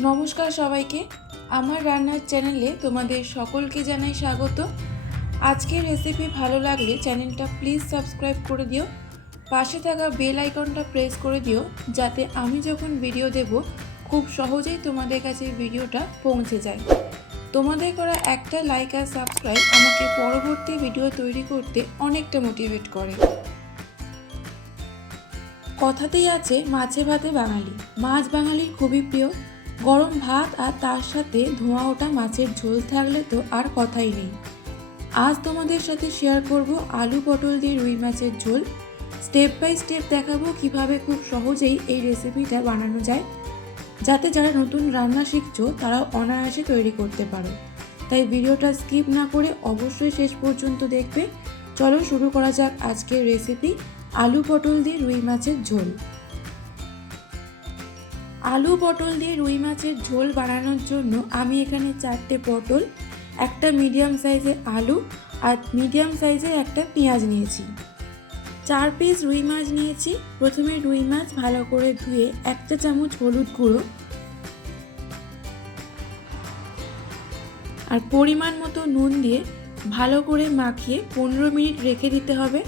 নমস্কার সবাইকে, আমার রান্নার চ্যানেলে তোমাদের সকলকে জানাই স্বাগত। আজকের রেসিপি ভালো লাগলে চ্যানেলটা প্লিজ সাবস্ক্রাইব করে দিও, পাশে থাকা বেল আইকনটা প্রেস করে দিও, যাতে আমি যখন ভিডিও দেব খুব সহজেই তোমাদের কাছে ভিডিওটা পৌঁছে যায়। তোমাদের করা একটা লাইক আর সাবস্ক্রাইব আমাকে পরবর্তী ভিডিও তৈরি করতে অনেকটা মোটিভেট করে। কথাতেই আছে মাছে ভাতে বাঙালি, মাছ বাঙালির খুবই প্রিয়। গরম ভাত আর তার সাথে ধোঁয়া ওঠা মাছের ঝোল থাকলে তো আর কথাই নেই। আজ তোমাদের সাথে শেয়ার করব আলু পটল দিয়ে রুই মাছের ঝোল। স্টেপ বাই স্টেপ দেখাবো কিভাবে খুব সহজেই এই রেসিপিটা বানানো যায়, যাতে যারা নতুন রান্না শিখছো তারাও অনায়াসে তৈরি করতে পারো। তাই ভিডিওটা স্কিপ না করে অবশ্যই শেষ পর্যন্ত দেখবে। চলো শুরু করা যাক আজকের রেসিপি, আলু পটল দিয়ে রুই মাছের ঝোল। আলু পটল দিয়ে রুই মাছের ঝোল বানানোর জন্য আমি এখানে 4টে পটল, একটা মিডিয়াম সাইজের আলু আর মিডিয়াম সাইজের একটা পেঁয়াজ নিয়েছি। 4 পিস রুই মাছ নিয়েছি। প্রথমে রুই মাছ ভালো করে ধুয়ে 1 চামচ হলুদ গুঁড়ো আর পরিমাণ মতো নুন দিয়ে ভালো করে মাখিয়ে 15 মিনিট রেখে দিতে হবে।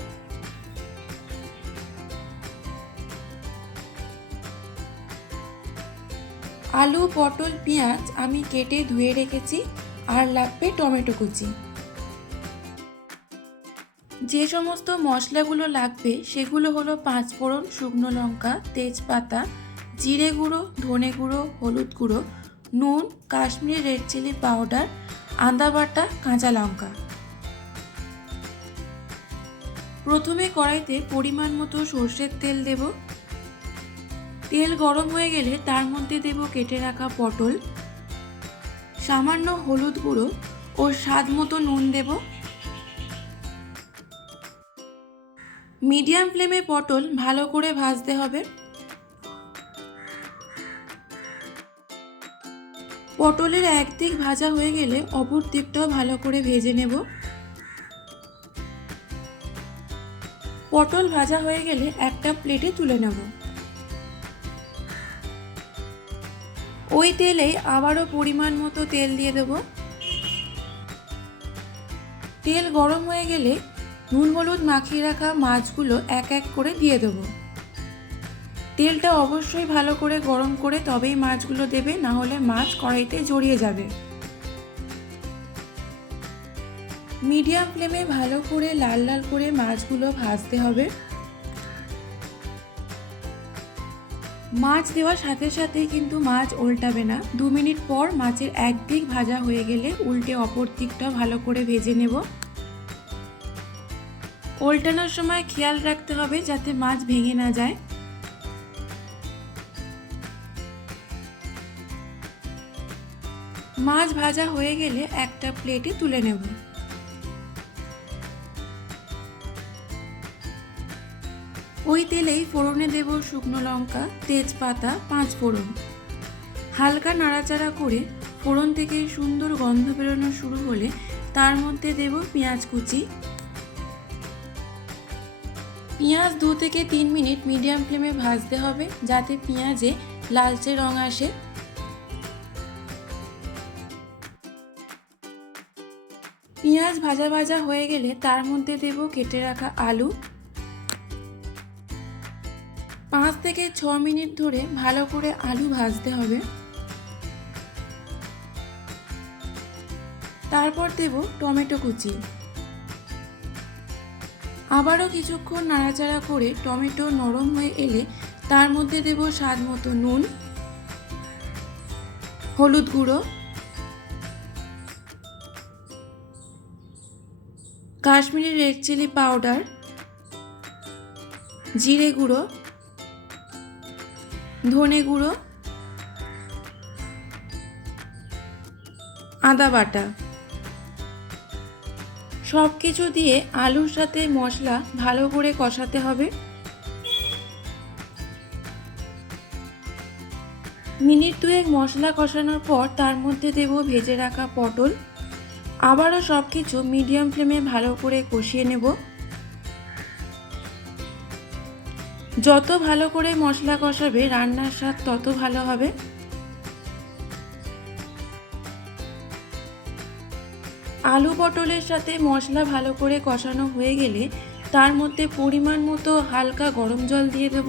আলু পটল পেঁয়াজ আমি কেটে ধুয়ে রেখেছি, আর লাগবে টমেটো কুচি। যে সমস্ত মশলাগুলো লাগবে সেগুলো হলো 5 ফোড়ন, শুকনো লঙ্কা, তেজপাতা, জিরে গুঁড়ো, ধনে গুঁড়ো, হলুদ গুঁড়ো, নুন, কাশ্মীরি রেড চিলি পাউডার, আদা বাটা, কাঁচা লঙ্কা। প্রথমে কড়াইতে পরিমাণ মতো সর্ষের তেল দেব। তেল গরম হয়ে গেলে তার মধ্যে দেব কেটে রাখা পটল, সামান্য হলুদ গুঁড়ো ও স্বাদ মতো নুন দেব। মিডিয়াম ফ্লেমে পটল ভালো করে ভাজতে হবে। পটলের একদিক ভাজা হয়ে গেলে অপর দিকটাও ভালো করে ভেজে নেব। পটল ভাজা হয়ে গেলে একটা প্লেটে তুলে নেব। ওই তেলেই আবারও পরিমাণ মতো তেল দিয়ে দেব। তেল গরম হয়ে গেলে নুন হলুদ মাখিয়ে রাখা মাছগুলো এক এক করে দিয়ে দেব। তেলটা অবশ্যই ভালো করে গরম করে তবেই মাছগুলো দেবে, না হলে মাছ কড়াইতে জড়িয়ে যাবে। মিডিয়াম ফ্লেমে ভালো করে লাল লাল করে মাছগুলো ভাজতে হবে। মাছ দেওয়ার সাথে সাথে কিন্তু মাছ উল্টাবে না। 2 মিনিট পর মাছের একদিক ভাজা হয়ে গেলে উল্টে অপর দিকটা ভালো করে ভেজে নেব। উল্টানোর সময় খেয়াল রাখতে হবে যাতে মাছ ভেঙে না যায়। মাছ ভাজা হয়ে গেলে একটা প্লেটে তুলে নেব। ওই তেলেই ফোড়নে দেব শুকনো লঙ্কা, তেজপাতা, 5 ফোড়ন। হালকা নাড়াচাড়া করে ফোড়ন থেকে সুন্দর গন্ধ বেরোনো শুরু হলে তার মধ্যে দেব পেঁয়াজ কুচি। পেঁয়াজ 2 থেকে 3 মিনিট মিডিয়াম ফ্লেমে ভাজতে হবে, যাতে পেঁয়াজে লালচে রং আসে। পেঁয়াজ ভাজা ভাজা হয়ে গেলে তার মধ্যে দেব কেটে রাখা আলু। 5 থেকে 6 মিনিট ধরে ভালো করে আলু ভাজতে হবে। তারপর দেব টমেটো কুচি। আবারও কিছুক্ষণ নাড়াচাড়া করে টমেটো নরম হয়ে এলে তার মধ্যে দেব স্বাদ মতো নুন, হলুদ গুঁড়ো, কাশ্মীরি রেড চিলি পাউডার, জিরে গুঁড়ো, ধনে গুঁড়ো, আদা বাটা। সব কিছু দিয়ে আলুর সাথে মশলা ভালো করে কষাতে হবে। মিনিট 2 মশলা কষানোর পর তার মধ্যে দেব ভেজে রাখা পটল। আবারও সব কিছু মিডিয়াম ফ্লেমে ভালো করে কষিয়ে নেব। যত ভালো করে মশলা কষাবে রান্নার স্বাদ তত ভালো হবে। আলু পটলের সাথে মশলা ভালো করে কষানো হয়ে গেলে তার মধ্যে পরিমাণ মতো হালকা গরম জল দিয়ে দেব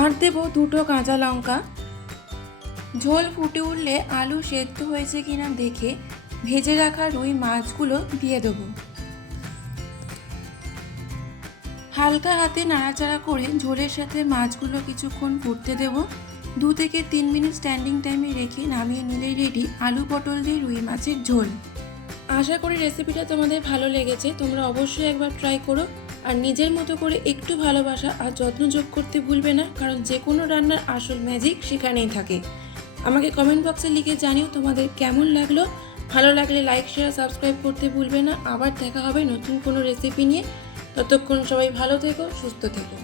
আর দেব 2টো কাঁচা লঙ্কা। ঝোল ফুটে উঠলে আলু সেদ্ধ হয়েছে কিনা দেখে ভেজে রাখা রুই মাছগুলো দিয়ে দেব। হালকা হাতে নাড়াচাড়া করে ঝোলের সাথে মাছগুলো কিছুক্ষণ ফুটতে দেব। 2 থেকে 3 মিনিট স্ট্যান্ডিং টাইমে রেখে নামিয়ে নিলেই রেডি আলু পটল দিয়ে রুই মাছের ঝোল। আশা করি রেসিপিটা তোমাদের ভালো লেগেছে। তোমরা অবশ্যই একবার ট্রাই করো আর নিজের মতো করে একটু ভালোবাসা আর যত্ন যোগ করতে ভুলবে না, কারণ যে কোনো রান্নার আসল ম্যাজিক সেখানেই থাকে। আমাকে কমেন্ট বক্সে লিখে জানিও তোমাদের কেমন লাগলো। ভালো লাগলে লাইক শেয়ার সাবস্ক্রাইব করতে ভুলবে না। আবার দেখা হবে নতুন কোনো রেসিপি নিয়ে। ততক্ষণ সবাই ভালো থেকো, সুস্থ থেকো।